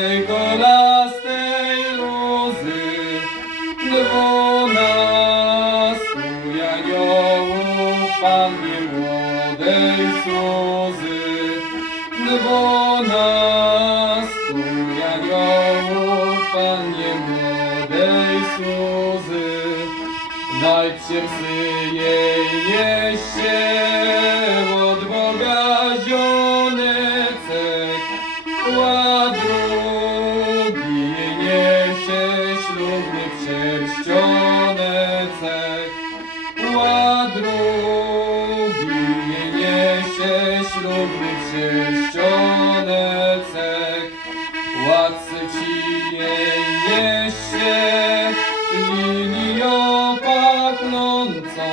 tej kolastej rózy 12 aniołów Pannie młodej Suzy. 12 aniołów Pannie młodej Suzy. Najpierw jej nieście od Boga zionecek, a drugi jej niesie ślubny pierścionecek, a drugi jej niesie ślubny pierścionecek. Władcy ci jej niesie linią pachnącą,